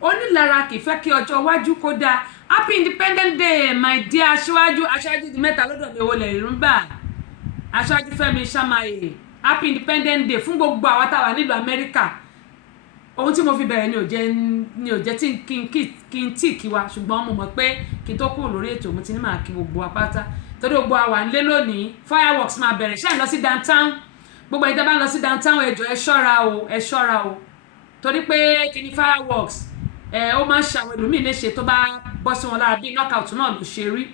onílara kì í fẹ́ kí ọjọ́ iwájú kó dáa. Happy Independent Day my dear aṣáájú di mẹ́ta lọ́dọ̀ mi wọlé ìrúnbà aṣáájú Fẹ́mi Ṣàmáyé. Happy Independent Day fún gbogbo àwa tá wà nílùú Amẹ́ríkà. Ohun tí mo fi bẹ̀rẹ̀ ni ò jẹ́ tí kí n tí kí wa, ṣùgbọ́n mo mọ̀ pé kí n tó kúrò lórí ètò mo ti ní máa kí gbogbo apáta torí gbogbo àwa nílé lónìí fireworks máa bẹ̀rẹ̀ ṣáà lọ sí downtown. Gbogbo ẹ̀yin tẹ́ bá ń lọ sí downtown ẹ jọ̀ọ́ ẹ ṣọ́ra o torí pé kí ni fireworks ó máa ń ṣàwọn ẹlòmíì léṣe tó bá bọ́ sí wọn lára bí knockout náà ló ṣe rí,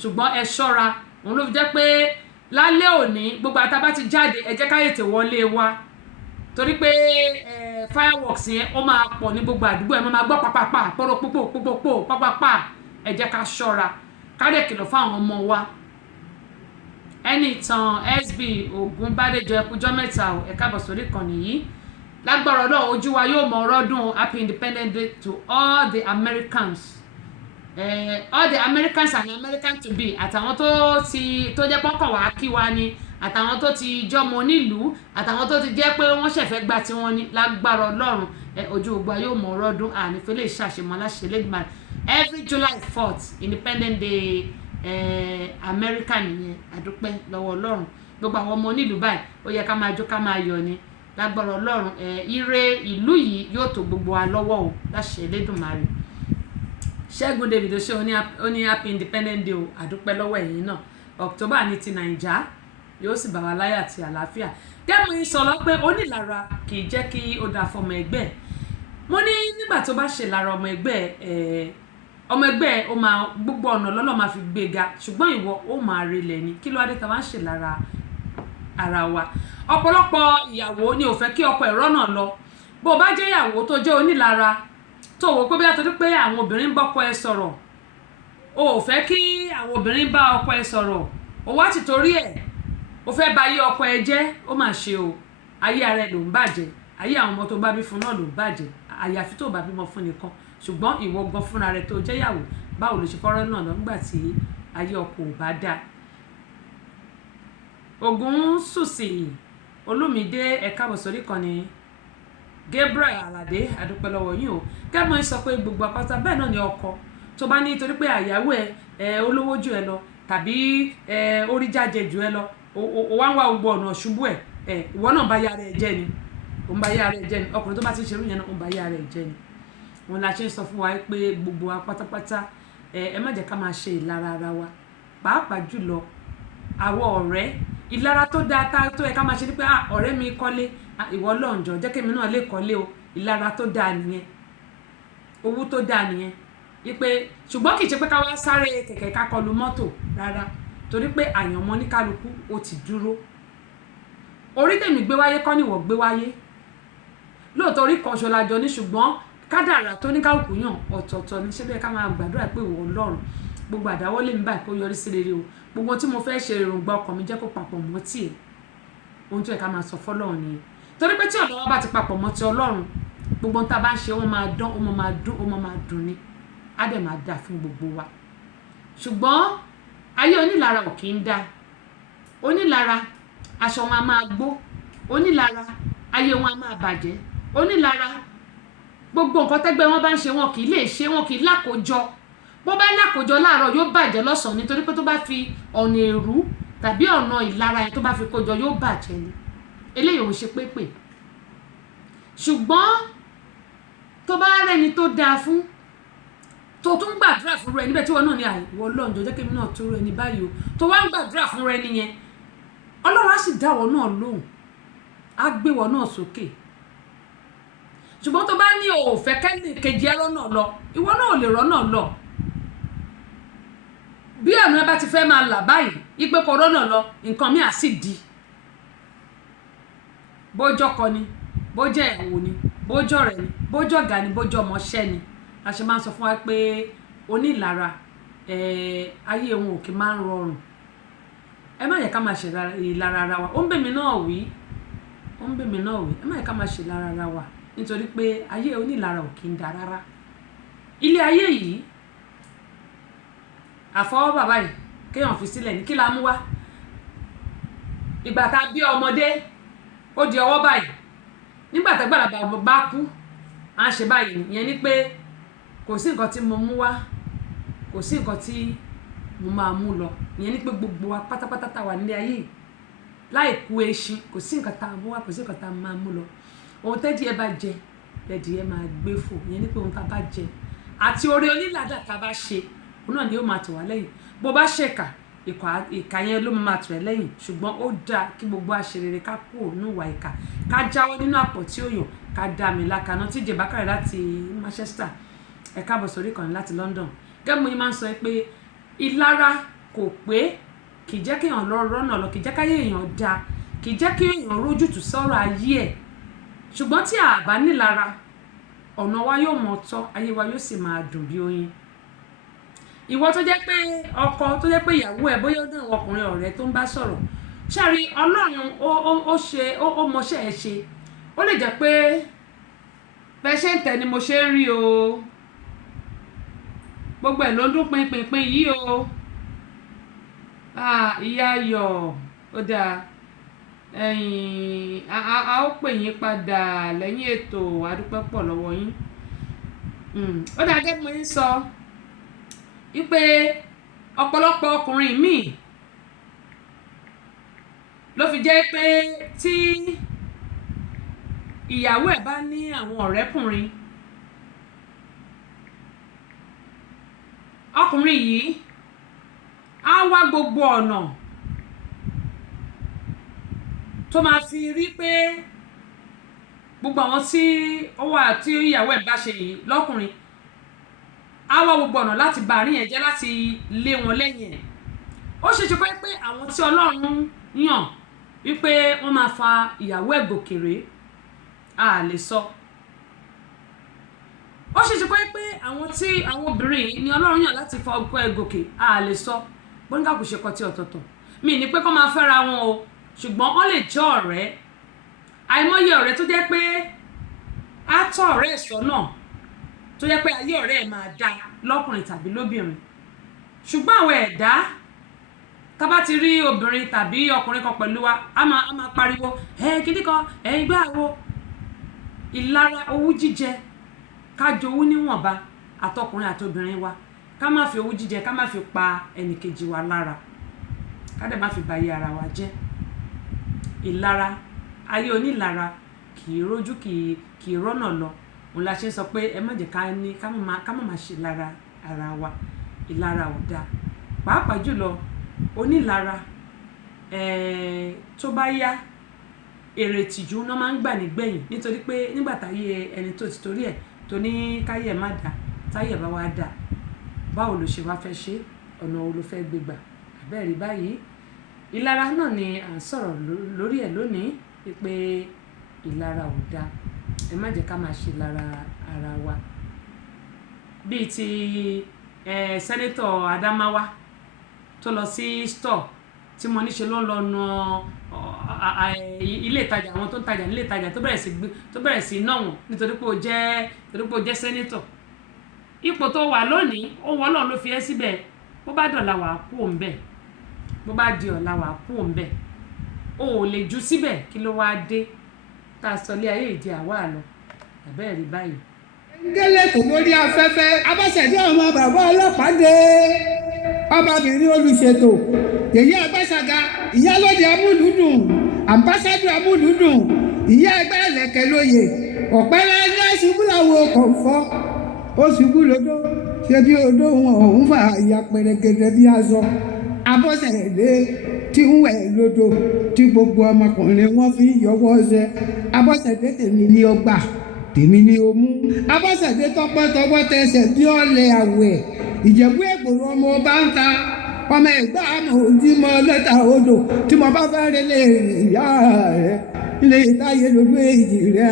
ṣùgbọ́n ẹ ṣọ́ra. òun ló fi jẹ́ pé lálẹ́ òní gbogbo àtàbá ti jáde ẹ jẹ́ ká tètè wọlé wa torí pé fireworks yẹn ó máa pọ̀ ní gbogbo àdúgbò ẹ máa gbọ́ pàpàpà pòròpòpò pàpàpà. ẹ jẹ́ ká ṣọ́ra ká dẹ̀ kìlọ̀ fún àwọn ọmọ wa. Ẹnìtàn SB Ògúnbádéjọ ẹkújọ́ mẹ́ta ò ẹ káàbọ̀ sórí ìkànnì yìí. Lágbára Ọlọ́run ojú wa yóò mọ ọ̀rọ̀ dùn. Happy Independent Day to all the Americans. All the Americans and American to be àtàwọn tó jẹ́ pọ́nkàn wá kí wa ni àtàwọn tó ti jọmọ onílùú àtàwọn tó ti jẹ́ pé wọ́n ṣẹ̀fẹ̀ gba tiwọn ni. Lágbára Ọlọ́run ojú gbogbo yóò mọ ọ̀rọ̀ dùn ànífẹ́lẹ́ ìṣàṣemọ́ aláṣẹ lẹ́gbẹ̀ẹ́ every July 4th Independent Day America nìyẹn. Àdúpẹ́ lọ́wọ́ Ọlọ́run gbogbo àwọn ọmọ onílùú báyìí ó yẹ ká máa jó ká máa yọ̀ ni. Lágbára Ọlọ́run ire ìlú yìí yóò tó gbogbo wa lọ́wọ́ o láṣẹ Elédùmarè. Ṣẹ́gun David ṣe ó ní Happy Independent Day o. Àdúpẹ́ lọ́wọ́ ẹ̀yin náà. October ní ti Nàìjà yóò sì bá wa láyà àti àlàáfíà. Kẹ́mi sọ̀rọ̀ pé onílara kì í jẹ́ kí ó dáa fọmọ ẹgbẹ́. Mo ní nígbà tó bá ṣe lára ọmọ ẹgbẹ́ ó máa gbogbo ọ̀nà lọ́nà máa fi gbéga ṣùgbọ́n ìwọ ó máa relẹ̀ ni. Kí ló adé tá wá ń ṣe lára ara wa. Ọ̀pọ̀lọpọ̀ ìyàwó ni ò fẹ́ kí ọkọ ẹ̀rọ náà lọ. Bó bá jẹ́ ìyàwó tó jẹ́ onílara tó wò pé bí a torí pé àwọn obìnrin bá ọkọ ẹ sọ̀rọ̀ o ò fẹ́ kí àwọn obìnrin bá ọkọ ẹ sọ̀rọ̀ o wá ti torí ẹ̀ o fẹ́ bà ayé ọkọ ẹ jẹ́ ó mà ṣe o. Ayé ara ẹ ló ń bàjẹ́, ayé àwọn ọmọ tó bá bí fún náà ló ń bàjẹ́, àyàfi tó bá bímọ fún nìkan. Ṣùgbọ́n ìwọ gan fúnra rẹ tó jẹ́ ìyàwó báwo ló ṣe fọ́rọ́ náà lọ nígbà tí ayé ọkọ ò bá dáa. Ògúnsùsì Olúmídé ẹ káàbọ̀ sórí ìkànnì. Gabriel Aládé àdúpẹ́ lọ́wọ́ yín o. Kẹ́mọ́ sọ pé gbogbo apáta bẹ́ẹ̀ náà ni ọkọ tó bá ní torí pé àyàwó ẹ olówó jù ẹ lọ tàbí orí jájẹ jù ẹ lọ o wá ń wá gbogbo ọ̀nà ṣubú ẹ ìwọ náà bá yára ẹ jẹ́ ni ó ń bá yára ẹ jẹ́ ni. Ọkùnrin tó bá ti ṣerú yẹn náà ó ń bá yára ẹ jẹ́ ni. Wọn la ṣe ń sọ fún wa pé gbogbo wa pátápátá ẹ má jẹ́ ká máa ṣe ìlara ara wa pàápàá jùlọ àwọn ọ̀rẹ́. Ìlara tó dáa tó yẹ ká máa ṣe ni pé ọ̀rẹ́ mi kọ́lé ìwọ lọ́njọ́ jẹ́ kémi náà lè kọ́lé o. Ìlara tó dáa nìyẹn, owó tó dáa nìyẹn. Wípé ṣùgbọ́n kì í ṣe pé ká wá sáré kẹ̀kẹ́ ká kọlu mọ́tò rárá torí pé àyànmọ́ ní kálukú ó ti dúró. Orí tèmi gbé wáyé kọ́ níwọ̀ gbé wáyé lóòótọ́ orí kan ṣọlá jọ ní ṣùgbọ́n kádàrá tó ní kálukú yàn ọ̀tọ̀ọ̀tọ̀ ní ṣé bẹ́ẹ̀ ká máa gbàdúrà pé ìwọ Ọlọ́run gbogbo àdáwọ́lé mi báyìí kó yọrí sí rere o. Gbogbo tí mo fẹ́ ṣe èròǹgbà ọkàn mi jẹ́ kó papọ̀ mọ́ tiẹ̀. Ohun tó yẹ ká máa sọ fọ́lọ́run nìyẹn torí pé tí ọ̀dọ́ wa bá ti papọ̀ mọ́ ti Ọlọ́run gbogbo tá a bá ń ṣe ó máa dán ó máa dùn ni á dẹ̀ máa dà fún gbogbo wa. Ṣùgbọ́n ayé onílara ò kì í dá. Onílara aṣọ wọn a máa gbó, onílara ayé wọn a máa bàjẹ́, onílara gbogbo nǹkan tẹ́gbẹ́ wọn bá ń ṣe wọn kì í lè ṣe wọn kì í lákòójọ. Bó bá lákòójọ láàárọ̀ yóò bàjẹ́ lọ́sàn-án nítorí pé tó bá fi ọ̀nà èrú tàbí ọ̀nà ìlara yẹn tó bá fi kójọ yóò bàjẹ́ ni. Eléyìí ò ń ṣe pépè. Ṣùgbọ́n tó bá rẹ́ni tó dáa fún tó tún gbàdúrà fún rẹ níbẹ̀ tí wọn náà ní àìwọ Ọlọ́run jẹ́ kémi náà tó rẹ ní báyìí o tó wá ń gbàdúrà fún rẹ nìyẹn Ọlọ́run á sì dá wọn náà lóhùn á gbé wọn náà sókè. Ṣùgbọ́n tó bá ní o ò fẹ́ kẹ́ni kejì ẹ̀rọ náà lọ ìwọ náà ò lè rọ́ náà lọ. Bí ọ̀nà ẹ bá ti fẹ́ máa là báyìí ipe kọ́ rọ́ náà lọ nǹkan mi á sì di. Bójọ́ kọ ni bójọ́ ẹ̀wò ni bójọ́ rẹ̀ ni bójọ́ ọ̀gá ni bójọ́ ọmọọṣẹ́ ni a ṣe máa ń sọ fún wa pé onílara ayé wọn ò kì í máa ń rọrùn. Ẹ má yẹ ká máa ṣe ìlara ara wa. Ó ń bẹ̀ mí náà wí ẹ má yẹ ká máa ṣe ìlara ara wa nítorí pé ayé onílara ò kì í da rárá. Ilé ayé yìí àfọwọ́ bàbá yìí kéèyàn fi sílẹ̀ ní kí la mú wá. Ìgbà tá a bí ọmọdé ó di ọwọ́ báyìí nígbà tá gbàlagbà bá kú à ń ṣe báyìí ìyẹn ni pé kò sí nǹkan tí mo mú wá kò sí nǹkan tí mo máa mú lọ ìyẹn ni pé gbogbo wa pátápátá tá wà nílé ayé láì kú eṣin kò sí nǹkan tá a mú wá kò sí nǹkan tá a máa mú lọ ohun tẹ́díẹ̀ bá jẹ lẹ́díẹ̀ máa gbé fò ìyẹn ni pé ohun tá a bá jẹ àti oore onílàdà tá a bá ṣe òun náà ni ó máa tọ̀ wá lẹ́yìn bó bá ṣèkà ìkà yẹn ló máa tọ̀ ẹ́ lẹ́yìn ṣùgbọ́n ó dáa kí gbogbo àṣerere ká kú òun ìwà ìkà ká jáwọ́ nínú àpọ̀ tí ó yàn ká dá mi lákaná tí Ìjẹ̀bá Bákàrẹ̀ láti Manchester ẹ káàbọ̀ sórí kan láti London gẹ́gẹ́ mo yín máa ń sọ pé ìlara kò pé kì í jẹ́ kí èèyàn lọ rọ́nà lọ kì í jẹ́ káyé èèyàn dáa kì í jẹ́ kí èèyàn rójútùú sọ̀rọ̀ ayé ẹ̀ ṣùgbọ́n tí a bá nílara ọ̀nà wa yóò mọ̀ tọ́ ayé wa yóò sì máa dùn bí oyin ìwọ tó jẹ́ pé ọkọ tó jẹ́ pé ìyàwó ẹ̀ bóyá ọdún àwọn ọkùnrin ọ̀rẹ́ tó ń bá sọ̀rọ̀ ṣáàrí Ọlọ́run ó mọṣẹ́ ẹ̀ ṣe ó lè jẹ́ pé bẹ́ẹ̀ ṣe ń tẹ̀ ni mo ṣe ń rí o gbogbo ẹ̀ ló ń dún pinpin yìí o ìyá ayọ̀ ó dáa a ó pè yín padà lẹ́yìn ètò àdúpẹ́ pọ̀ lọ́wọ́ yín ó dáa gẹ́gẹ́ bí mo ń sọ wípé ọ̀pọ̀lọpọ̀ ọkùnrin míì ló fi jẹ́ pé tí ìyàwó ẹ̀ bá ní àwọn ọ̀rẹ́kùnrin ọkùnrin yìí á wá gbogbo ọ̀nà tó máa fi rí pé gbogbo àwọn tí ó wà tí ìyàwó ẹ̀ bá ṣe yìí lọ́kùnrin á wá gbogbo ọ̀nà láti bá àárín yẹn jẹ́ láti lé wọn lẹ́yìn ẹ̀ ó ṣe ṣe pé àwọn tí Ọlọ́run yàn wípé wọ́n máa fa ìyàwó ẹ̀ gòkèrè a lè sọ ó ṣe ṣe pé àwọn obìnrin ni Ọlọ́run yàn láti fa ọkọ ẹ̀ gòkè a lè sọ bóńgá kò ṣe kọ́ tí ọ̀tọ̀ọ̀tọ̀ mi ní pé kọ́ máa fẹ́ra wọn o ṣùgbọ́n wọ́n lè jẹ́ ọ̀rẹ́ àìmọye ọ̀rẹ́ tó jẹ́ pé á tọ́ ọ̀rẹ́ ẹ̀ sọ́nà tó jẹ́ pé ayé ọ̀rẹ́ ẹ̀ máa dá lọ́kùnrin tàbí lóbìnrin ṣùgbọ́n àwọn ẹ̀dá tá bá ti rí obìnrin tàbí ọkùnrin kan pẹ̀lú wa a máa pariwo kíní kan ìgbà wo ìlara owú jíjẹ ká jowú níwọ̀nba àtọkùnrin àtobìnrin wa ká má fi owú jíjẹ ká má fi pa ẹnìkejì wa lára ká dẹ̀ má fi ba ayé ara wa jẹ́ ìlara ayé onílara kì í rójú kì í rọ́nà lọ òun la ṣe ń sọ pé ẹ má jẹ́ ká má ṣe lára ara wa ìlara ò dáa pàápàá jùlọ onílara tó bá yá èrè tìjú náà máa ń gbà nígbẹ̀yìn nítorí pé nígbà táyé ẹni tó ti torí ẹ̀ tó ní káyé ẹ̀ má dáa táyé ẹ̀ bá wá dáa báwo ló ṣe wá fẹ́ ṣe ọ̀nà wo ló fẹ́ gbégbà àbẹ́ẹ̀rí báyìí ìlara náà ni à ń sọ̀rọ̀ lórí ẹ̀ lónìí pé ìlara ò dáa ẹ má jẹ́ ká máa ṣe lára ara wa bíi ti sẹ́nétọ̀ Adamawa tó lọ sí store tí mo ní ṣe ló ń lọ na ilé ìtajà àwọn tó ń tajà nílé ìtajà tó bẹ̀rẹ̀ sí ná wọn nítorí pé ó jẹ́ sẹ́nétọ̀ ipò tó wà lónìí ó wọ́n náà ló fi ẹ́ síbẹ̀ bó bá dọ̀la wà á kú òun bẹ̀ bó bá di ọ̀la wà á kú òun bẹ̀ o ò lè ju síbẹ̀ kí ló wáá dé tá a sọ lé ayé ìdí àwa àlọ́ àbẹ́ẹ̀ rí báyìí. gẹ́lẹ́ kò lórí afẹ́fẹ́ abọ́sẹ̀dé ọmọ bàbá ọlọ́pàá dé ọmọbìnrin olùṣètò yèyí Agbáṣàga ìyálóde amúlùdùn àmbásádọ̀ amúlùdùn ìyá ẹgbẹ́ ẹlẹ́kẹ̀ lóye ọ̀pẹ́rẹ́ ẹgbẹ́ ṣubú làwọn kò fọ́ ó ṣubú lódó ṣe bí odó wọn òun fà ìyá pẹ̀rẹ̀gẹ̀dẹ̀ bí aṣọ abọ́sẹ̀dé tí ń wẹ̀ lódò tí gbogbo ọmọkùnrin wọn fi yọwọ́ ṣe abọ́sẹ̀dé tèmi ní ọgbà tèmi ní omú abọ́sẹ̀dé tọpọ́tọpọ́ tẹsẹ̀ bí ọ̀lẹ̀ àwẹ̀ ìjẹ̀bú ègbòrò ọmọ ọba ń ta ọmọ ẹ̀gbá àmọ̀ ojúmọ́ lẹ́tà odò tí mo bá fẹ́ rẹ lé ìyá rẹ ilé ìtayé lójú èjì rẹ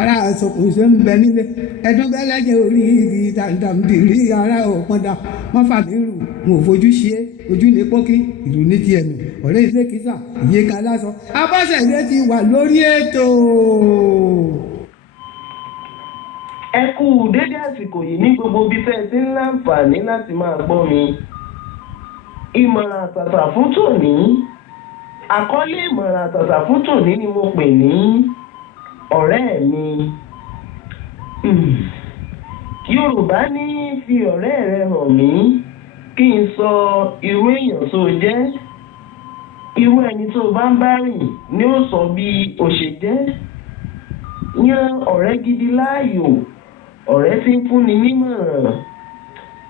ara àsọkùn ṣe ń bẹ nílé ẹdún bẹ́lẹ́jẹ̀ orí igi dàndàmbìrì ara òpọ̀dà wọ́n fà mí rù wọn ò fojú ṣe é ojú ní pókí ìlú ní tiẹ̀ nù ọ̀rẹ́ ilé kìsà ìyéka lásán Abọ́sẹ̀dé ti wà lórí ètò. Ẹ kú dédé àsìkò yìí ní gbogbo bí fẹ́ sí ń láǹfààní láti máa gbọ́ mi. Ìmọ̀ràn àtàtà fún tòní. Àkọlé ìmọ̀ràn àtàtà fún tòní ni mo pè ní ọ̀rẹ́ mi. Yorùbá ní fi ọ̀rẹ́ rẹ hàn mí kí n sọ irú èèyàn tó jẹ́. Irú ẹni tó bá ń bá rìn ni ó sọ bí o ṣe jẹ́. Yan ọ̀rẹ́ gidi láàyò, ọ̀rẹ́ tí ń fúnni nímọ̀ràn.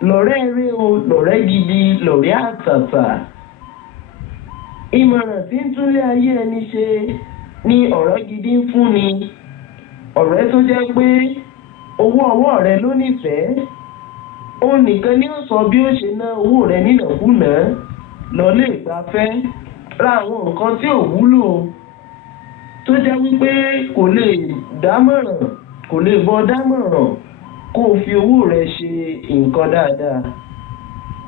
Lọ̀rẹ́ rẹ o, lọ̀rẹ́ gidi, lọ̀rẹ́ àtàtà. Ìmọ̀ràn tí ń túnlé ayé ẹni ṣe ni ọ̀rẹ́ gidi ń fúnni. Ọ̀rẹ́ tó jẹ́ pé owó ọwọ́ rẹ ló nífẹ̀ẹ́. Òun nìkan ni ó sọ bí ó ṣe ná owó rẹ nínàkúnàá. Lọ lè gbafẹ́, ra àwọn nǹkan tí ò wúlò tó jẹ́ wípé kò lè dámọ̀ràn, kò lè bọ́ dámọ̀ràn kó o fi owó rẹ ṣe nǹkan dáadáa.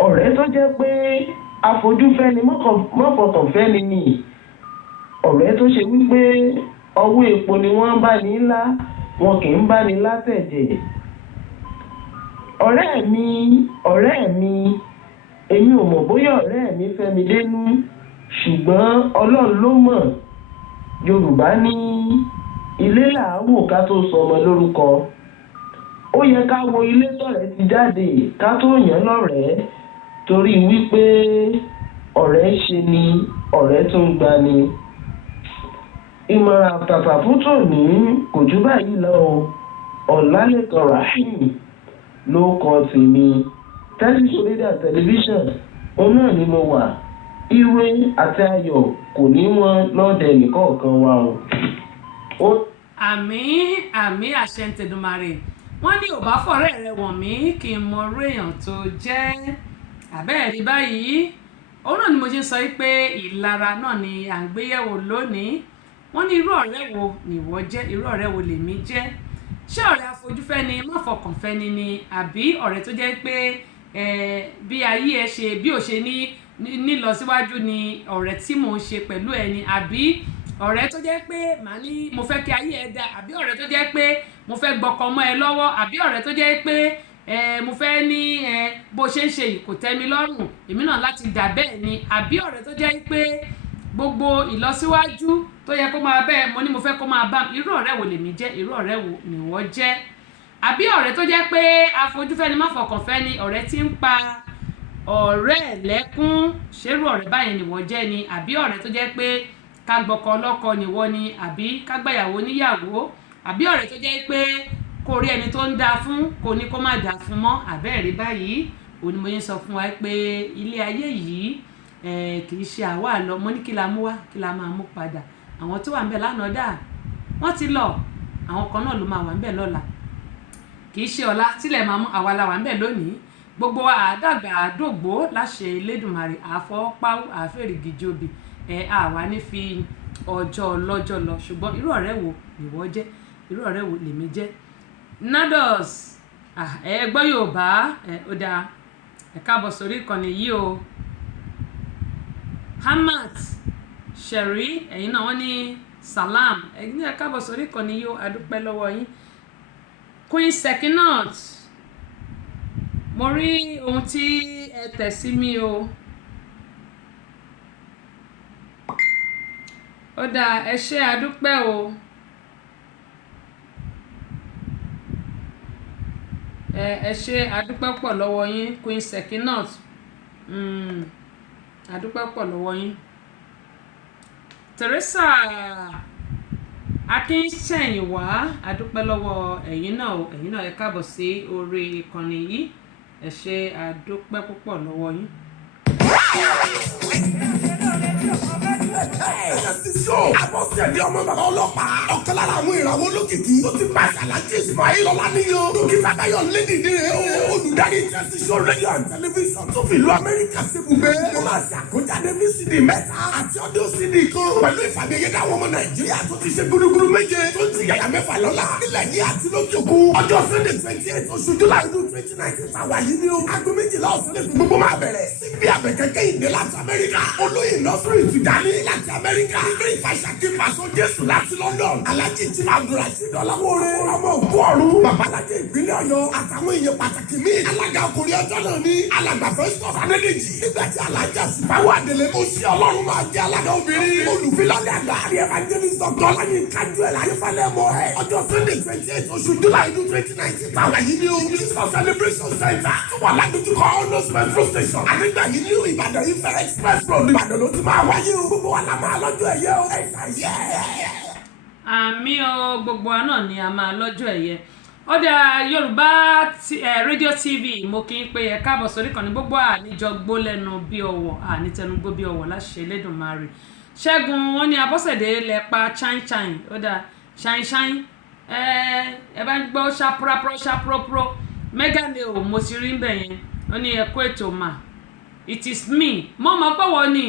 Ọ̀rẹ́ tó jẹ́ pé afojúfẹ́ni mọ́fọkànfẹ́ni ni. Ọ̀rẹ́ tó ṣe wípé ọwọ́ epo ni wọ́n bá ní ńlá, wọn kì í bá ní látẹ̀jẹ̀. Ọ̀rẹ́ mi, èmi ò mọ̀ bóyá ọ̀rẹ́ mi fẹ́ mi dénú, ṣùgbọ́n Ọlọ́run ló mọ̀. Yorùbá ní ilé làá wò ká tó sọmọ lórúkọ. Ó yẹ ká wo ilé tọ̀rẹ́ ti jáde ká tó yàn lọ́rẹ̀ẹ́, torí wípé ọ̀rẹ́ ṣe ni ọ̀rẹ́ tó ń gbani. Ìmọ̀ràn àtàtà fún tòní kò jù báyìí lọ o. Ọlálékan Rahim ló kọ tèmi. Tẹ́lifíṣàn rédíò tẹlifíṣàn òun náà ni mo wà. Ire àti ayọ̀ kò ní wọn lọ́dẹ nìkọ̀ọ̀kan wa o. Àmín àṣẹ ń tẹ̀dùmarè. Wọ́n ní ò bá fọ̀rẹ́ rẹ wọ̀n mí kí n mọ irú èèyàn tó jẹ́. Àbẹ́ẹ̀rí báyìí òun náà ni mo ṣe ń sọ pé ìlara náà ni à ń gbéyẹ̀wò lónìí. Wọ́n ní irú ọ̀rẹ́ wo nìwọ jẹ́, irú ọ̀rẹ́ wo lèmi jẹ́. Ṣé ọ̀rẹ́ afojúfẹ́ni máfọkànfẹ́ni ni, àbí ọ̀rẹ́ tó jẹ́ pé bí ayé ẹ ṣe bí ò ṣe ní lọ síwájú ni ọ̀rẹ́ tí mò ń ṣe pẹ̀lú ẹni, àbí ọ̀rẹ́ tó jẹ́ pé màá ní mo fẹ́ kí ayé ẹ dá, àbí ọ̀rẹ́ tó jẹ́ pé mo fẹ́ gbọ́kọ mọ́ ẹ lọ́wọ́, àbí ọ̀rẹ́ tó jẹ́ pé mo fẹ́ ní bó ṣe ń ṣe yìí kò tẹ́ mi lọ́rùn èmi náà láti dà bẹ́ẹ̀ ni, àbí ọ̀rẹ́ tó jẹ́ pé gbogbo ìlọsíwájú tó yẹ kó máa bẹ́ẹ̀ mo ní mo fẹ́ kó máa bá mi. Irú ọ̀rẹ́ wo lèmi jẹ́, irú ọ̀rẹ́ wo nìwọ jẹ́? Àbí ọ̀rẹ́ tó jẹ́ pé afojúfẹ́ni máfọkànfẹ́ni, ọ̀rẹ́ tí ń pa ọ̀rẹ́ lẹ́kún, ṣerú ọ̀rẹ́ báyẹn nìwọ jẹ́ ni? Àbí ọ̀rẹ́ tó jẹ́ pé ká gbọ́kọ lọ́kọ nìwọ ni, àbí ká gbàyàwó níyàwó? Àbí ọ̀rẹ́ tó jẹ́ pé kò rí ẹni tó ń dáa fún kò ní kó má dáa fún mọ́? Àbẹ́ẹ̀rí báyìí òun ni mo yẹn sọ fún wa pé ilé ayé yìí kì í ṣe àwa lọ. Mo ní kí la mú wá kí la máa mú padà. Àwọn tó wà ń bẹ̀ lánàá dà, wọ́n ti lọ, àwọn kan náà ló máa wà ń bẹ̀ lọ́la. Kì í ṣe ọ̀la tílẹ̀ máa mú, àwa la wà ń bẹ̀ lónìí. Gbogbo àdàgbà àdògbò láṣẹ Elédùmarè, àfọwọ́páwú àfẹ́rìgì jòbì àwa ní fi ọjọ́ ọlọ́jọ́ lọ. Ṣùgbọ́n irú ọ̀rẹ́ wo nìwọ jẹ́, irú ọ̀rẹ́ wo lèmi jẹ́? Nados gbọ́ Yorùbá ó dáa, ẹ káàbọ̀ sórí ìkànnì yìí o. Hamat Sherry ẹ̀yin náà wọ́n ní salam, ẹ̀yin náà ẹ káàbọ̀ sórí ìkànnì yìí o, adúpẹ́ lọ́wọ́ yín. Queen Sekinat, mo rí ohun tí ẹ tẹ̀ sí mi o. Ó dáa, ẹ ṣé adúpẹ́ o. Ẹ ṣé adúpẹ́ pọ̀ lọ́wọ́ yín Queen Sekinat, adúpẹ́ pọ̀ lọ́wọ́ yín. Teresa Akínsẹ̀yìnwá, adúpẹ́ lọ́wọ́ ẹ̀yin náà o, ẹ̀yin náà ẹ káàbọ̀ sí orí ìkànnì yìí, ẹ ṣé adúpẹ́ púpọ̀ lọ́wọ́ yín. Àbọ̀sẹ̀dé ọmọ bàbá ọlọ́pàá, ọ̀kan lára àwọn ìràwọ̀ olókìkí tó ti bá Sàlájì Ismail Ọláníyàn. Dókítà Báyọ̀ Lédìdí rẹ̀ o, olùdarí Chelsea Show Radio and Television tó fi ìlú Amẹ́ríkà sí ibùgbé. Ó máa ṣe àkójáde ní CD mẹ́ta àti ọdún CD kan. Pẹ̀lú ìfàmìyẹ́dá àwọn ọmọ Nàìjíríà tó ti ṣe gúrúgúrú méje tó ti yàyà mẹ́fà lọ́la. Ilẹ̀ yìí àti lókè òkun. Ọjọ́ Sunday 28 oṣù July 2019 tàwa yìí ni o. Aago 12 ọ̀sán lè fi gbogbo máa bẹ̀rẹ̀. Síbi àbẹ̀kẹ́kẹ́ ìdè láti Amẹ́ríkà. Olóyè nọ́sírì Tìjání láti Amẹ́ríkà. Ìgbé ìfàṣàkí Pàṣọ Jésù láti London. Alájí Jìnnà Abdulrasheed Ọláwóore. Ọmọ òkú ọ̀run. Babalájẹ ìpínlẹ̀ Ọ̀yọ́. Àtàwọn èèyàn pàtàkì míì. Alága ọkùnrin ọjọ́ náà ní alàgbà Festus Adédèjì. Nígbà tí alájà Sífáwọ́ Adélé ó ṣe Ọlọ́run máa jẹ́ alága obìnrin. Olùfilọ́lẹ̀ àgbà àrí evangelist Dr. Ọláyínká Joel Ayéfẹ́lẹ́ mọ́ ẹ̀. Ọjọ́ Sunday 28 oṣù July 2019 táwọn yìí ní omi for celebration center. Tó wà ládùúgbò Honors metro station. Àdégbà yìí ní Ìbàdàn Ifẹ̀ express road. Ìbàdàn ló ti máa wáyé o. Gbogbo wa la máa lọ́jọ́ ẹ̀yẹ o. Àmì o, gbogbo wa náà ni a máa lọ́jọ́ ẹ̀yẹ. Ọ̀dà Yorùbá rédíò TV mo kí n pé ẹ káàbọ̀ sórí kan ní gbogbo àníjọ gbó lẹ́nu bí ọwọ́ ànítẹnugbó bí ọwọ́ láṣẹ Elédùmarè. Ṣẹ́gun wọn ní Abọ́sẹ̀dé lẹ́pa chain ọ̀dà ṣáínṣáín ẹ bá ń gbọ́ ṣàpúrápúrọ́ mega ni o mo ti rí bẹ́ẹ̀ yẹn wọ́n ní ẹ̀kọ́ ètò mà it is me mo mọ̀ pé wọ́n ní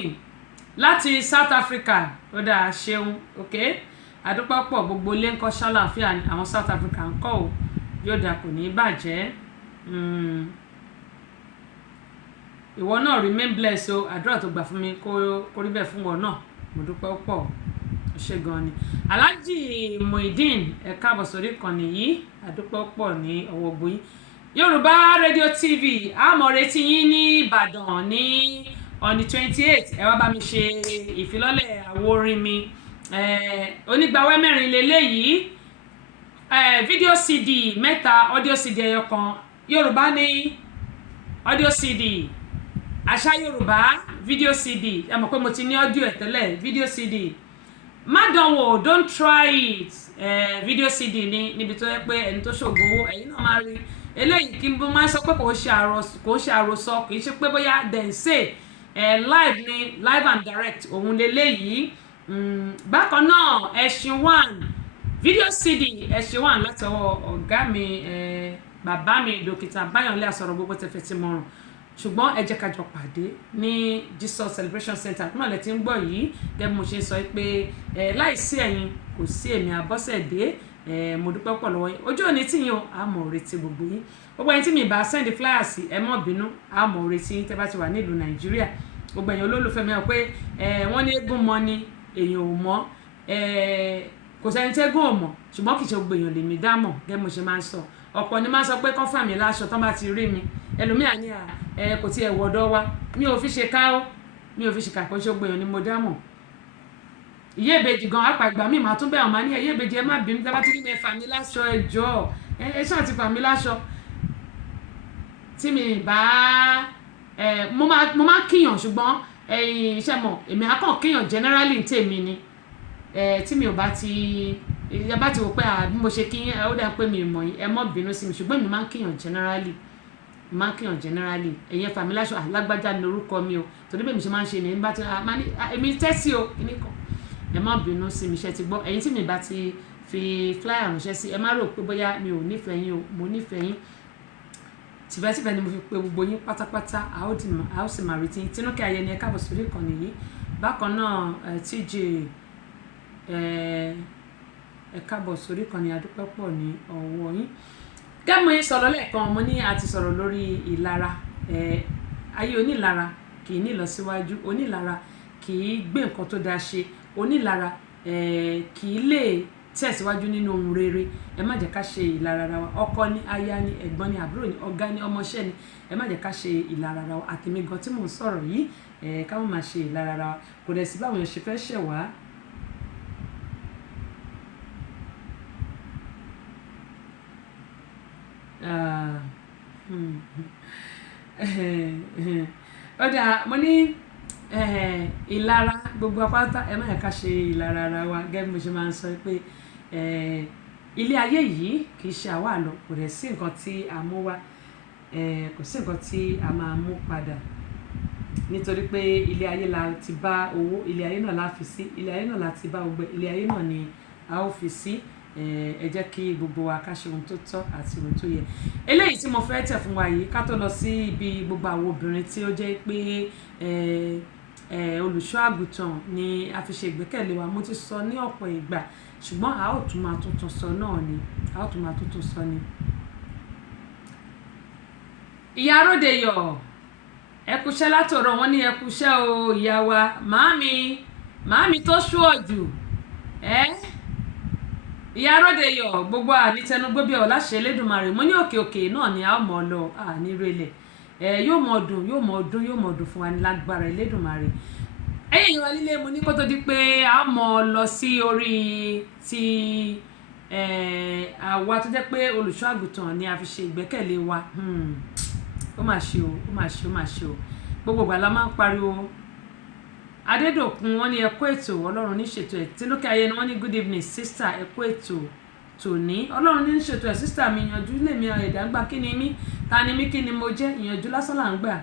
láti South Africa ọ̀dà ṣeun ok àdúpọ̀ pọ̀ gbogbo ilé ńkọ́ ṣàlàáfíà ní àwọn South Africa ńkọ́ o yóò dà kò ní bàjẹ́ ìwọ náà remain blessed o àdúrà tó gbà fún mi kó rí bẹ́ẹ̀ fún wọn náà mo dúpẹ́ pọ̀ ṣe gan ni Alhaji Muideen ẹ káàbọ̀ sórí ìkànnì yìí àdúpẹ́ pọ̀ ní ọwọ́ gbóyìn Yorùbá rédíò TV àmọ́ retí yín ní Ìbàdàn ní on the 28th ẹ wá bá mi ṣe ìfilọ́lẹ̀ àwo orin mi onígbàwẹ́ mẹ́rin lélẹ́yìí fídíò CD mẹ́ta audio CD ẹyọ kan Yorùbá ní audio CD àṣà Yorùbá fídíò CD ẹ mọ̀ pé mo ti ní audio ẹ̀ tẹ́lẹ̀ fídíò CD má dánwò don't try it fídíò CD ní níbi tó yẹ pé ẹni tó ṣògùn owó ẹ̀yin náà máa rí eléyìí kí n bó máa sọ pé kò ṣe àròsọ kì í ṣe pé bóyá then say live ni live and direct òun leléyìí bákan náà ẹṣin one fídíò CD ẹṣin one látọwọ́ ọ̀gá mi bàbá mi dókítà Báyọ̀lé Àsọ̀rọ̀ gbogbo tẹ̀fẹ̀ tí mo rùn ṣùgbọ́n ẹ jẹ́ ká jọ pàdé ní Jesus Celebration Center náà lẹ ti ń gbọ́ yìí gẹ́gẹ́ mo ṣe sọ pé láìsí ẹ̀yin kò sí èmi Abọ́sẹ̀dé mo dúpẹ́ pọ̀ lọ́wọ́ yín ojú òní tí yín o àmọ́ retí gbogbo yín gbogbo ẹ̀yin tí mi bá send flyers ẹ mọ́ bínú àmọ́ retí yín tẹ́ bá ti wà nílùú Nàìjíríà gbogbo ẹ̀yin olólùfẹ́ mi pé wọ́n ní eégún mọ́ ni èèyàn ò mọ̀ kò sẹ́ni tẹ́gùn ò mọ̀ ṣùgbọ́n kì í ṣe gbogbo èèyàn lèmi dá mọ̀ gẹ́gẹ́ mo ṣe máa ń sọ ọ̀pọ̀ ni máa ń sọ pé kán fà mí láṣọ tán bá ti rí mi ẹlòmíà ní kò tí ẹ wọ̀dọ̀ wa mi ò fi ṣe ká ó mi ò fi ṣe kàkọ́ ṣe gbogbo èèyàn ni mo dá mọ̀ ìyé ìbejì gan apá ìgbà míì máa tún bẹ́ẹ̀ ọ̀ máa ní ìyé ìbejì ẹ má bínú tá bá ti rí mi ẹ fà mí láṣọ ẹ jọ̀ọ́ ẹ ṣáà ti fà mí láṣọ tí mi bá mo máa kíyàn ṣùgbọ́n iṣẹ́ mọ̀ èmi á kàn kíyàn generally tèmi ni tí mi ò bá ti ẹ bá ti wò pé bí mo ṣe kí ó dà pé mi mọ̀ yín ẹ mọ́ bínú sí mi ṣùgbọ́n èmi máa ń kíyàn generally ẹ̀yẹn fà mí láṣọ alágbájá ní orúkọ mi o torí bẹ́ẹ̀ mi ṣe máa ń ṣe ní bá ti èmi tẹ́sí o kíní kan ẹ má bínú sí mi ṣe ti gbọ́ ẹ̀yin tí mi bá ti fi flyer ránṣẹ́ sí ẹ má rò pé bóyá mi ò nífẹ̀ẹ́ yín o mo nífẹ̀ẹ́ yín tìfẹ́tìfẹ́ ni mo fi pe gbogbo yín pátápátá a ó sì máa retí Tinúkẹ́ Ayẹni ẹ káàbọ̀ sórí ìkànnì yìí bákan náà TJ ẹ káàbọ̀ sórí ìkànnì àdúpẹ́ pọ̀ ní ọwọ́ yín kẹ́mu yín sọ̀rọ̀ lẹ́ẹ̀kan mo ní a ti sọ̀rọ̀ lórí ìlara ayé onílara kì í ní ìlọsíwájú onílara kì í gbé nǹkan tó dáa ṣe onílara kì í lè tẹ̀síwájú nínú ohun rere ẹ má jẹ́ ká ṣe ìlara ara wa ọkọ ni aya ni ẹ̀gbọ́n ni àbúrò ni ọ̀gá ni ọmọọṣẹ́ ni ẹ má jẹ́ ká ṣe ìlara ara wa àtẹ̀mí gan tí mò ń sọ̀rọ̀ yìí ká má máa ṣe ìlara ara wa kò dẹ̀ sí báwọn èèyàn ṣe fẹ́ ṣẹ̀ wá. ọ̀dà mo ní ìlara gbogbo apáta ẹ má yẹ ká ṣe ìlara ara wa gẹ́gẹ́ bí mo ṣe máa ń sọ pé ilé ayé yìí kì í ṣe àwa lọ kò dẹ̀ sí nǹkan tí a mú wá kò sí nǹkan tí a máa mú padà nítorí pé ilé ayé la ti bá owó ilé ayé náà la fi sí ilé ayé náà la ti bá gbogbo ilé ayé náà ni a ó fi sí ẹ jẹ́ kí gbogbo wa ká ṣe ohun tó tọ́ àti ohun tó yẹ eléyìí tí mo fẹ́ tẹ̀ fún wa yìí ká tó lọ sí ibi gbogbo àwọn obìnrin tí ó jẹ́ pé olùṣọ́ àgùntàn ni a fi ṣe ìgbẹ́kẹ̀lé wa mo ti sọ ní ọ̀pọ̀ ìgbà ṣùgbọ́n a ó tún máa tuntun sọ náà ni a ó tún máa tuntun sọ ni. ìyá Ródeyọ̀ ẹkúṣẹ́ látọ̀rọ̀ wọn ní ẹkúṣẹ́ o ìyá wa màámi tó ṣúọ̀jù ìyá Rọ́dẹ̀yọ̀ gbogbo ànítẹnugbó bí ọ̀láṣẹ Elédùmarè mo ní òkè náà ni a ó mọ̀ lọ nírẹ̀lẹ̀ yóò mọ̀ ọdún fún wa ní lágbára Elédùmarè ẹ̀yìn ìwà líle mo ní kó tó di pé a ó mọ̀ lọ sí orí ti àwa tó jẹ́ pé olùṣọ́ àgùntàn ni a fi ṣe ìgbẹ́kẹ̀lé wa ó mà ṣe o gbogbo ìgbà la máa ń pariwo Adédòkun wọn ní ẹ kú ètò Ọlọ́run ní ṣètò ẹ̀ Tinúkẹ́ Ayẹni wọn ní good evening sister ẹ kú ètò tòní Ọlọ́run ní ṣètò ẹ̀ sister mi ìyànjú lèmi ẹ̀dá ń gbà kí ni mí ta ni mí kí ni mo jẹ́ ìyànjú lásán là ń gbà.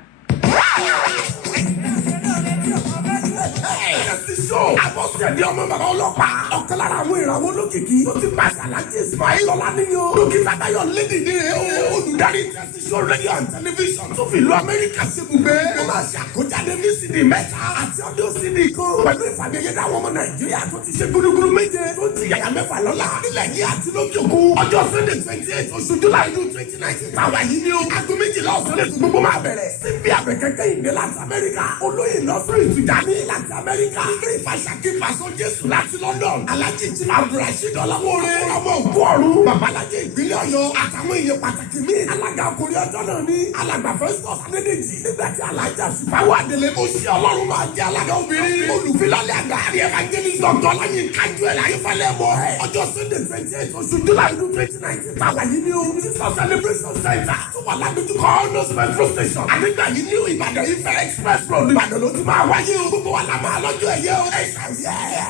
Àbọ̀sẹ̀dé ọmọ bàbá ọlọ́pàá ọ̀kan lára àwọn ìràwọ̀ olókìkí tó ti pàṣẹ alájí Ismail Ọláníyan dókítà Táyọ̀ lédìdí rẹ̀ olùdarí tẹsíṣọ́ rédíò and tẹlifíṣàn tó fi ìlú Amẹ́ríkà ṣe ibùgbé ó máa ṣe àkójáde ní CD mẹ́ta àti ọdún CD kan pẹ̀lú ìfàmìyẹ́dá àwọn ọmọ Nàìjíríà tó ti ṣe gúdúgúdú méje tó ti yàyà mẹ́fà lọ́la nílẹ̀ yìí àti lókè òkun ọjọ́ Sunday 28 oṣù July 2019 tàwa yìí ni ó aago 12 ọ̀sán lẹ́tù gbogbo máa bẹ̀rẹ̀ síbi àbẹ̀kẹ́kẹ́ ìdè láti Amẹ́ríkà olóyè lọ́sọ̀rọ̀ ìtújáde láti Amẹ́ríkà ìgbé ìfàṣàkí pàṣọ Jésù láti London alájì tí Abdulrasheed Ọláwóore ọmọ òkú ọ̀run babalájẹ ìpínlẹ̀ Ọ̀yọ́ àtàwọn èèyàn pàtàkì míì alága ọkùnrin ọjọ́ náà ní alàgbà Festus Adédèjì nígbà tí alájà Ṣùpáwò Adélé ó ṣe Ọlọ́run máa jẹ alága obìnrin olùfilọ́lẹ̀ àgbà àrí evangelist Dr. Ọláyìn kájú ẹ̀ láyé falẹ̀ mọ́ ẹ̀ ọjọ́ Sunday 28 oṣù July 2019 tàwa yìí ní ohun Jesus celebration center tó wà ládùúgbò Honors metro station àdégbà yìí ní Ìbàdàn Ifẹ̀ express road Ìbàdàn ló ti máa wáyé o gbogbo wa la máa lọ́jọ́ ẹ̀yẹ o ẹ̀ ṣàyẹ̀.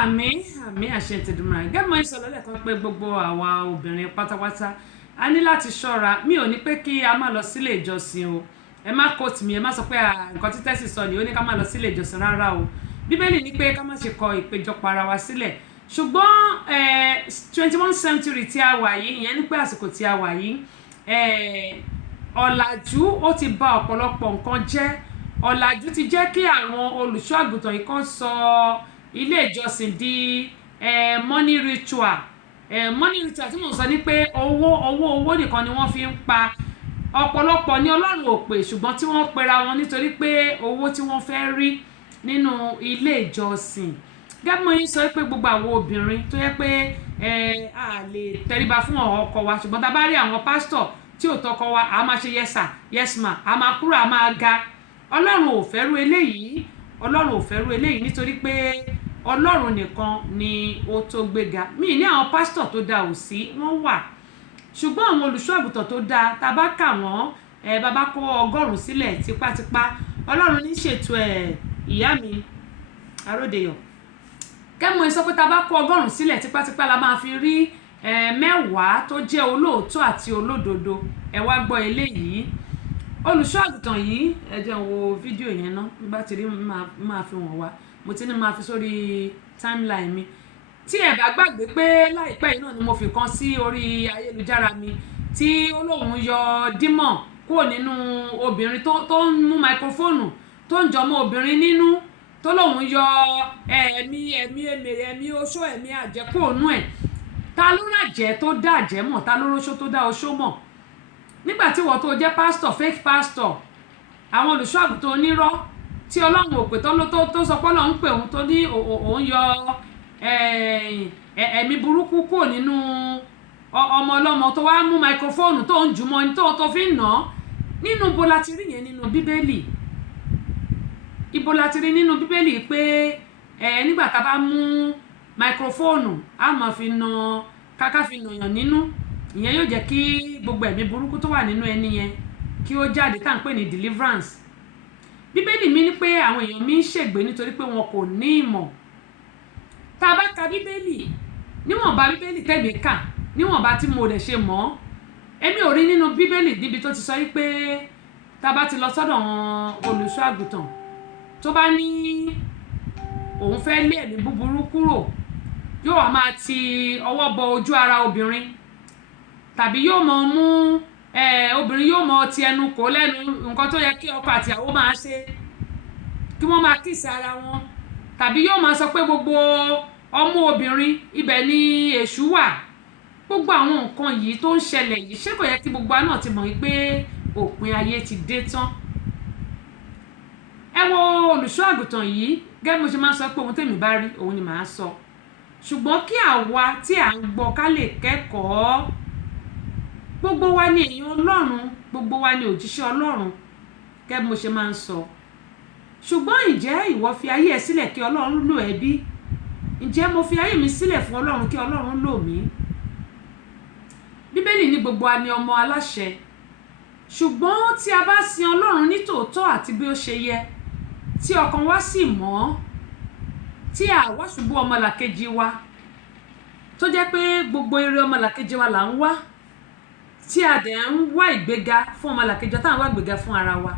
àmín àṣẹ Èdùmàrè gẹ́gẹ́ ìsọ̀lọ́ lẹ́ẹ̀kan pé gbogbo àwa obìnrin pátápátá a ní láti ṣọ́ra mi ò ní pé kí a má lọ sílé ìjọsìn o ẹ má quote mi ẹ má sọ pé nǹkan tí tẹ́sí sọ ni ó ní ká má lọ sílé ìjọsìn rárá o Bíbélì ní pé ká má ṣe kọ ìpéjọpọ̀ ara wa sílẹ̀ ṣùgbọ́n 21st century tí a wà yìí ìyẹn ní pé àsìkò tí a wà yìí ọ̀làjú ó ti bà ọ̀pọ̀lọpọ̀ nǹkan jẹ́ ọ̀làjú ti jẹ́ kí àwọn olùṣọ́ àgùntàn yìí kan sọ ilé ìjọsìn di money ritual tí mò ń sọ ní pé owó nìkan ni wọ́n fi ń pa ọ̀pọ̀lọpọ̀ ní Ọlọ́run ò pè ṣùgbọ́n tí wọ́n pera wọn nítorí pé owó tí wọ́n fẹ́ rí nínú ilé ìjọsìn gẹ́gẹ́ bí mo yín sọ pé gbogbo àwọn obìnrin tó yẹ pé a lè tẹríba fún ọkọ wa ṣùgbọ́n tá a bá rí àwọn pásítọ̀ tí ò tọkọ wa a máa ṣe yes sir yes ma a máa kúrò a máa ga Ọlọ́run ò fẹ́rù eléyìí nítorí pé Ọlọ́run nìkan ni ó tó gbéga mí ní àwọn pásítọ̀ tó dáa ò sí wọ́n wà ṣùgbọ́n àwọn olùṣọ́ àgùntàn tó dáa tá a bá kà wọ́n bàbá kó 100 sílẹ̀ tipátipá Ọlọ́run ní ṣètò ìyá mi Aródeyọ̀ kẹ́mọ̀ sọ pé tá a bá kó 100 sílẹ̀ tipátipá la máa fi rí 10 tó jẹ́ olóòótọ́ àti olódodo ẹ wá gbọ́ eléyìí olùṣọ́ àgùntàn yìí ẹ jẹ́ wo fídíò yẹn ná bá ti rí máa fi wọ̀n wá mo ti ní máa fi sórí timeline mi tí ẹ bá gbàgbé pé láìpẹ́ yìí náà ni mo fi kan sí orí ayélujára mi tí olóhùn yọ dímọ̀ kúrò nínú obìnrin tó ń mú máikrófóònù tó ń jọmọ́ obìnrin nínú tó lóhùn yọ ẹ̀mí èmèrè ẹ̀mí oṣó ẹ̀mí àjẹkóònú ẹ̀ ta ló ràjẹ́ tó dá àjẹ́ mọ̀ ta ló róṣó tó dá oṣó mọ̀ nígbà tí wọ́n tó jẹ́ pastor fake pastor àwọn olùṣọ́ àgùntàn onírọ́ tí Ọlọ́run ò pè tó sọ pé Ọlọ́run pè òun tó ní òun yọ ẹ̀mí burúkú kúrò nínú ọmọ ọlọ́mọ tó wá mú máikrófóònù tó ń jùmọ̀ ní tó fi ń nà án nínú ibo la ti rí yẹn nínú Bíbélì ibo la ti rí nínú Bíbélì pé nígbà tá a bá mú máikrófóònù a máa fi nà káká fi nà yàn nínú ìyẹn yóò jẹ́ kí gbogbo ẹ̀mí burúkú tó wà nínú ẹni yẹn kí ó jáde tá à ń pè ní deliverance Bíbélì mi ní pé àwọn èèyàn mi ń ṣègbé nítorí pé wọn kò ní ìmọ̀ tá a bá ka Bíbélì níwọ̀nba Bíbélì tẹ̀mí kà níwọ̀nba tí mo dẹ̀ ṣe mọ̀ èmi ò rí nínú Bíbélì níbi tó ti sọ wípé tá a bá ti lọ sọ́dọ̀ wọn olùṣọ́ àgùntàn tó bá ní òun fẹ́ lé ẹ̀mí búburú kúrò yóò wá máa ti ọwọ́ bọ ojú ara obìnrin tàbí yóò mọ mú obìnrin yóò mọ ti ẹnu kò lẹ́nu nǹkan tó yẹ kí ọkọ àti ìyàwó máa ṣe kí wọ́n máa kíìsì ara wọn tàbí yóò máa sọ pé gbogbo ọmú obìnrin ibẹ̀ ni èṣù wà gbogbo àwọn nǹkan yìí tó ń ṣẹlẹ̀ yìí ṣé kò yẹ kí gbogbo wa náà ti mọ̀ pé òpin ayé ti dé tán. Ẹ wo olùṣọ́ àgùntàn yìí, gẹ́gẹ́ mo ṣe máa ń sọ pé ohun tèmi bá rí òun ni màá sọ, ṣùgbọ́n kí àwa tí à ń gbọ́ ká lè kẹ́kọ̀ọ́. Gbogbo wa ni èèyàn Ọlọ́run, gbogbo wa ni òjíṣẹ́ Ọlọ́run, gẹ́gẹ́ mo ṣe máa ń sọ. Ṣùgbọ́n ǹjẹ́ ìwọ fi ayé ẹ sílẹ̀ kí Ọlọ́run lò ẹ́ bí? Ǹjẹ́ mo fi ayé mi sílẹ̀ fún Ọlọ́run kí Ọlọ́run lò mí? Bíbélì ní gbogbo wa ni ọmọ aláṣẹ, ṣùgbọ́n tí a bá sin Ọlọ́run ní tòótọ́ àti bí ó ṣe yẹ, tí ọkàn wa sì mọ́, tí a wá ṣubú ọmọlàkejì wa, tó jẹ́ pé gbogbo ire ọmọlàkejì wa là ń wá, tí a dẹ̀ ń wá ìgbéga fún ọmọlàkejì tá à ń wá ìgbéga fún ara wa,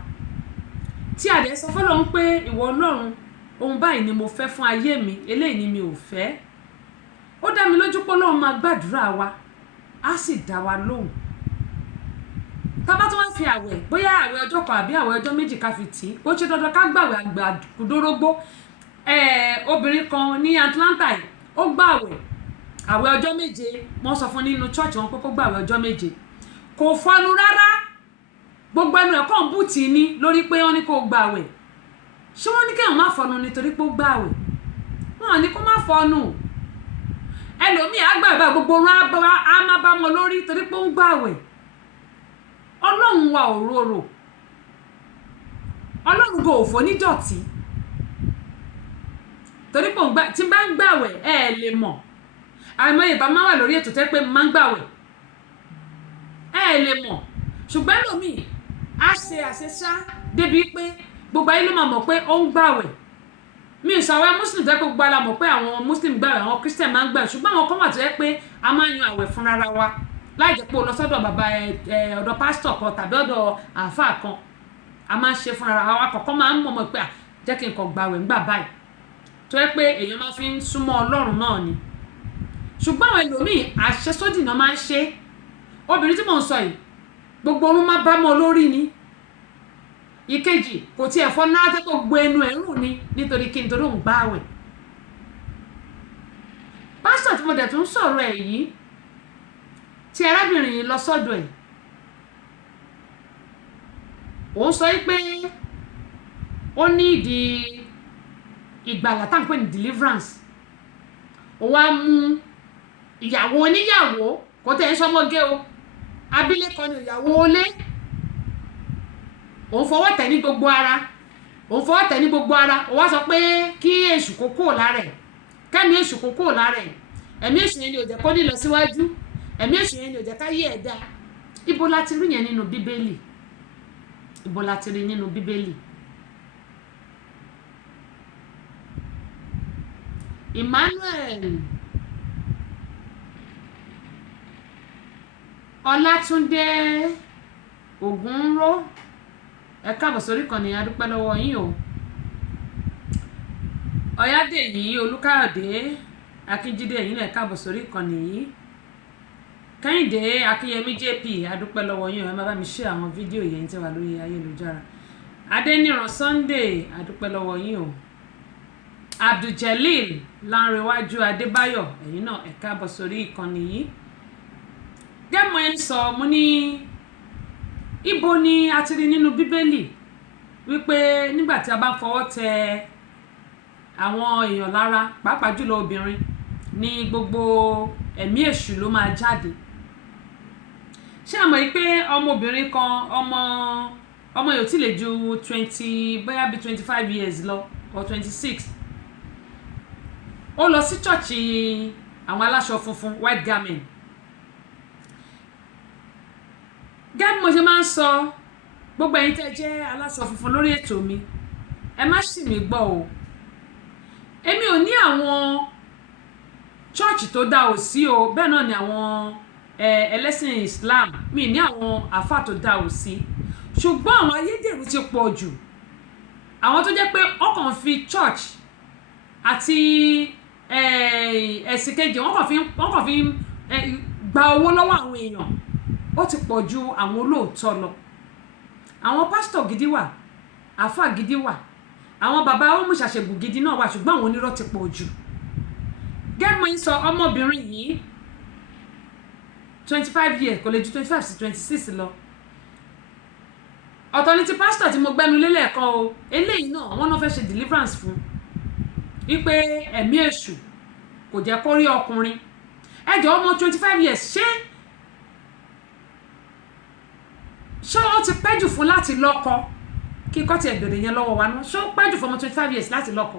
tí a dẹ̀ sọ fọ́lọ́run pé ìwọ Ọlọ́run, ohun báyìí ni mo fẹ́ fún ayé mi, eléyìí ni mi ò fẹ́. Ó dá mi lójú pé Ọlọ́run máa gbàdúrà wa, á sì dá wa lóhùn. Tá bá tún wá fi àwẹ̀, bóyá àwẹ̀ ọjọ́ kan àbí àwẹ̀ ọjọ́ méjì ká fi tì í, ó ṣe dandan ká gbàwẹ̀ àgbàdúrógbó. Obìnrin kan ní Atlanta yìí, ó gbàwẹ̀ àwẹ̀ ọjọ́ méje, wọ́n sọ fún nínú church wọn pé kó gbàwẹ̀ ọjọ́ méje, kò fọnu rárá, gbogbo ẹnu ẹ̀ kàn bùtì ní lórí pé wọ́n ní kó gbàwẹ̀. Ṣé wọ́n ní kéèyàn má fọnu nítorí pé ó gbàwẹ̀? Wọ́n ní kó má fọnu. Ẹlòmíì á gbàgbà gbogbo orun á má bá wọn lórí torí pé ó ń gbàwẹ̀. Ọlọ́run wa ò rorò, Ọlọ́run go òfò nídọ̀tí, torí pé tí bá ń gbàwẹ̀ lè mọ̀. Àìmọye ìbá máa wà lórí ètò tẹ́ pé máa ń gbàwẹ̀, lè mọ̀. Ṣùgbọ́n ẹlòmíì á ṣe àṣeṣá débi pé gbogbo ayé ló máa mọ̀ pé ó ń gbàwẹ̀. Mi ò sàwẹ́ Muslim tẹ́ pé gbogbo ala mọ̀ pé àwọn Muslim gbàwẹ̀, àwọn Christian máa ń gbàwẹ̀, ṣùgbọ́n àwọn kan wà tó yẹ pé a máa ń yan àwẹ̀ fún rárá wa, láì jẹ́ pé o lọ sọ́dọ̀ bàbá ọ̀dọ̀ pásítọ̀ kan tàbí ọ̀dọ̀ àáfàá kan, a máa ń ṣe fún ara wa. Àkọ́kọ́ máa ń mọ̀ pé jẹ́ kí n kàn gbàwẹ̀ ńgbà báyìí, tó yẹ pé èèyàn máa fi ń súnmọ́ Ọlọ́run náà ni. Ṣùgbọ́n àwọn ẹlòmíì àṣesódì náà máa ń ṣe. Obìnrin tí mò ń sọ yìí, gbogbo orun máa bá mọ́ lórí ni. Ìkejì kò tiẹ̀ fọ́ náà tẹ́ kó gbé ẹnu ẹ̀ rùn ni nítorí kí n torí òun gbàwẹ̀. Pásítọ̀ tí mo dẹ̀ tún sọ̀rọ̀ ẹ̀ yìí, tí arábìnrin yìí lọ sọ́dọ̀ ẹ̀, òun sọ pé ó ní ìdí ìgbàlà tá à ń pè ní deliverance. Ó wá mú ìyàwó oníyàwó, kò tẹ̀ ń sọmọgé o, abilékọ ni ìyàwó olé, òun fọwọ́ tẹ̀ ní gbogbo ara, òun fọwọ́ tẹ̀ ní gbogbo ara. Ó wá sọ pé kí èṣù kó kúrò lára ẹ̀, kẹ́mi èṣù kó kúrò lára ẹ̀. Ẹ̀mí èṣù yẹn ni ò jẹ́ kó ní lọ síwájú, ẹ̀mí èṣù yẹn ni ò jẹ́ ká yé ẹ̀ dá. Ibo la ti rí yẹn nínú Bíbélì? Ibo la ti rí nínú Bíbélì? Emmanuel Ọlátúndé Ògúnró, ẹ káàbọ̀ sórí ìkànnì, a dúpẹ́ lọ́wọ́ yín o. Ọ̀yádèyí Olúkáyọ̀dé Akínjídé, ẹ̀yin náà ẹ káàbọ̀ sórí ìkànnì yìí. Kẹ́hìndé Akínyẹmí JP, a dúpẹ́ lọ́wọ́ yín o, ẹ má bá mi share àwọn fídíò yẹn tí wà lórí ayélujára. Adéníran Sunday, a dúpẹ́ lọ́wọ́ yín o. Abduljalil Lánrewájú Adébáyọ̀, ẹ̀yin náà ẹ káàbọ̀ sórí ìkànnì yìí. Gẹ́mọ̀ ẹ̀ ń sọ, mo ní ibo ni a ti rí nínú Bíbélì wípé nígbà tí a bá fọwọ́ tẹ àwọn èèyàn lára, pàápàá jùlọ obìnrin, ní gbogbo ẹ̀mí èṣù ló máa jáde. Ṣé a mọ̀ pé ọmọbìnrin kan, ọmọ yóò tí lè ju 20, bóyá bí 25 years lọ or 26, ó lọ sí chọ́ọ̀chì àwọn aláṣọ funfun, white garment. Gẹ́gẹ́ mo ṣe máa ń sọ, gbogbo ẹ̀yin tẹ́ jẹ́ aláṣọ funfun lórí ètò mi, ẹ má ṣì mí gbọ́ o. Èmi ò ní àwọn chọ́ọ̀chì tó dá ò sí o, bẹ́ẹ̀ náà ni àwọn ẹlẹ́sìn Islam, mi ní àwọn àfáà tó dá ò sí. Ṣùgbọ́n àwọn ayédèrú ti pọ̀ jù. Àwọn tó jẹ́ pé wọ́n kàn fi church àti ẹ̀sìn kejì, wọ́n kàn fi gba owó lọ́wọ́ àwọn èèyàn. Ó ti pọ̀ ju àwọn olóòótọ́ lọ. Àwọn pásítọ̀ gidi wà, àfáà gidi wà, àwọn bàbá wọn mú ṣàṣègùn gidi náà wà, ṣùgbọ́n àwọn onírọ́ ti pọ̀ jù. Gẹ́gẹ́ mo ń sọ, ọmọbìnrin yìí 25 years, kò lè ju 25 sí 26 lọ. ọ̀tọ̀ ni ti pásítọ̀ tí mo gbẹ́nu lé lẹ́ẹ̀kan o eléyìí náà wọ́n náà fẹ́ ṣe deliverance fún wípé ẹ̀mí èṣù kò jẹ́ kó rí ọkùnrin ẹjọ́ ọmọ 25 years ṣé ó ti pẹ́ jù fún láti lọ́kọ kí kọ́ ti ẹ̀bẹ̀rẹ̀ yẹn lọ́wọ́ wa náà ṣé ó pẹ́ jù fún ọmọ 25 years láti lọ́kọ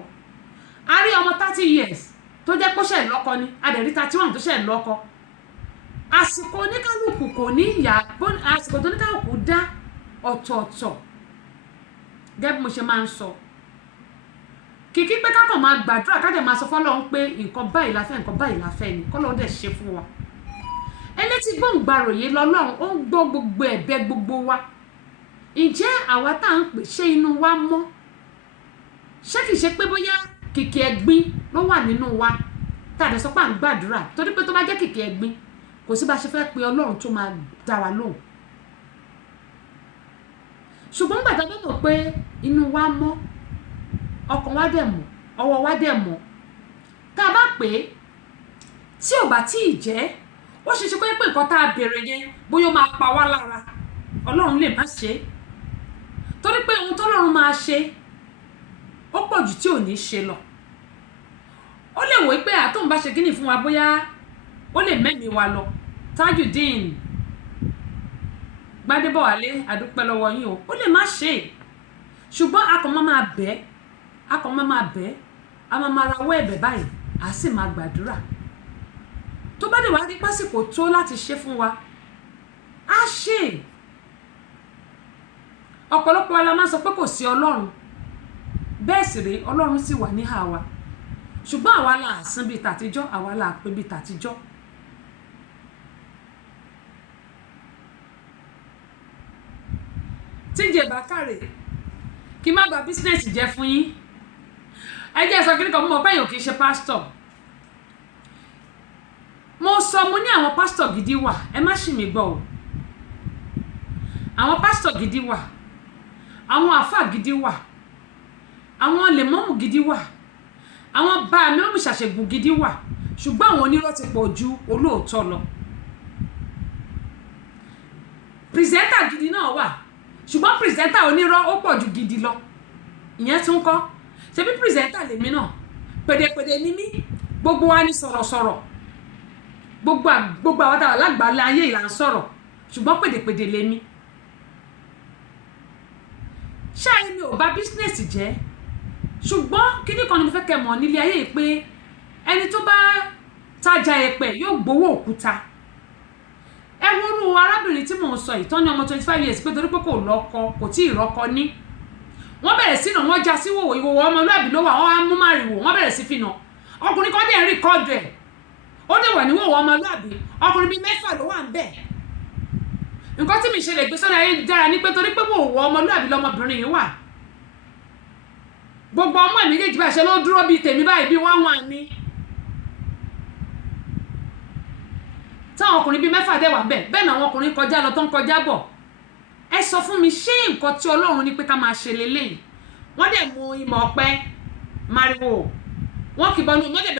a rí ọmọ 30 years tó jẹ́ pé ó ṣẹ̀ lọ́kọ ni a dẹ̀ rí 31 tó ṣẹ̀ lọ́kọ àsìkò oníkálùkù kò ní ìyá àsìkò tó oníkálùkù dá ọ̀tọ̀ọ̀tọ̀ gẹ́gẹ́ bí mo ṣe máa ń sọ kìkì pé kákan máa gbàdúrà ká dẹ̀ máa sọ fọ́lọ́run pé nǹkan báyìí la fẹ́ nǹkan báyìí la fẹ́ ni kọ́lọ́run dẹ̀ ṣe fún wa elétí gbòǹgbàròyé lọ́lọ́run ó ń gbọ́ gbogbo ẹ̀bẹ̀ gbogbo wa ǹjẹ́ àwa tá à ń pè ṣé inú wa mọ́ ṣé kìí ṣe pé bóyá kìkì ẹ̀gbin ló wà nínú wa tá a dẹ̀ sọ pé à ń gbàdúrà torí pé tó bá jẹ́ kìkì ẹ̀gbin kò sí bá ṣe fẹ́ pe Ọlọ́run tó máa dá wa lóhùn ṣùgbọ́n gbàdá bá mọ̀ pé inú wa mọ́ ọkàn wa dẹ̀ mọ́ ọwọ́ wa dẹ̀ mọ́ tá a bá pè é tí ò bá tí ì jẹ́ ó ṣe ṣe pé nǹkan tá a béèrè yẹn bóyá ó máa pa wá lára Ọlọ́run lè má ṣe é torí pé ohun tọ́lọ́run máa ṣe ó pọ̀ jù tí ò ní ṣe lọ ó lè wò pé àtòun bá ṣe kíní fún wa bóyá ó lè mẹ́mìí wa lọ Tajudeen Gbádébọ̀wálé àdúpẹ́ lọ́wọ́ yín o ó lè má ṣe é ṣùgbọ́n a kàn máa bẹ̀ a máa rawọ́ ẹ̀bẹ̀ báyìí a sì máa gbàdúrà tó bá dé wá rí pásìkò tó láti ṣe fún wa á ṣe ọ̀pọ̀lọpọ̀ wa la máa sọ pé kò sí Ọlọ́run bẹ́ẹ̀ sì rèé Ọlọ́run sì wà níhà wa ṣùgbọ́n àwa là á sìn bíi tàtijọ́ àwa là á pé bíi tàtijọ́ tíjẹ bàkàrè kí má bà bísínẹ́sì jẹ́ fún yín ẹ jẹ́ sọ kíní kan mọ̀ pé èèyàn kì í ṣe pásítọ̀ mo sọ mo ní àwọn pásítọ̀ gidi wà ẹ má ṣì mí gbọ́ o àwọn pásítọ̀ gidi wà àwọn àfáà gidi wà àwọn lèmọ́mù gidi wà àwọn báàmì òmùṣàṣègùn gidi wà ṣùgbọ́n àwọn onírọ́ ti pọ̀ ju olóòótọ́ lọ pìrìsẹ́ńtà gidi náà wà ṣùgbọ́n pìrìsẹ́ńtà onírọ́ ó pọ̀ ju gidi lọ ìyẹn tún kọ́ ṣebí pìrìsẹ́ńtà lèmi náà pèdèpèdè ni mí gbogbo wa ní sọ̀rọ̀sọ̀rọ̀ gbogbo àwọn táwọn alágbàálẹ̀ ayé ìlà ń sọ̀rọ̀ ṣùgbọ́n pèdèpèdè lèmi ṣáà mi ò bà bísínẹ́sì jẹ́ ṣùgbọ́n kíní kan ni mo fẹ́ kẹ́ mọ̀ nílé ayé pé ẹni tó bá tajà ẹ̀pẹ̀ yóò gbowó òkúta ẹ wọ́rú arábìnrin tí mò ń sọ ìtọ́ni ọmọ 25 years pé torí pé kò lọ́kọ kò tí ì rọ́kọ ní wọ́n bẹ̀rẹ̀ sí nà wọ́n já sí ìwòwò ọmọlúàbí ló wà wọ́n á mú màrìwò wọ́n bẹ̀rẹ̀ sí fi nà ọkùnrin kan dẹ̀ ń rìkọ́dù ẹ̀ ó dẹ̀ wà níwòwò ọmọlúàbí ọkùnrin bíi 6 ló wà ń bẹ̀ nǹkan tí mi ṣe lè gbé sọ́dọ̀ ayé dára ní pé torí pé wòwò ọmọlúàbí lọmọbìnrin yìí wà gbogbo ọmọ mi méjèèjì báyìí ṣe ló dúró bíi tèmi báyìí bíi wọ́n wà ní táwọn ọkùnrin bíi 6 dẹ̀ wà bẹ́ẹ̀ náà àwọn ọkùnrin kọjá lọ tó ń kọjá bọ̀ ẹ sọ fún mi ṣé nǹkan tí Ọlọ́run ní pé ká máa ṣe leléyìí wọ́n dẹ̀ mú ìmọ̀ ọ̀pẹ mariwo wọ́n kì í bọ́nú wọ́n dẹ̀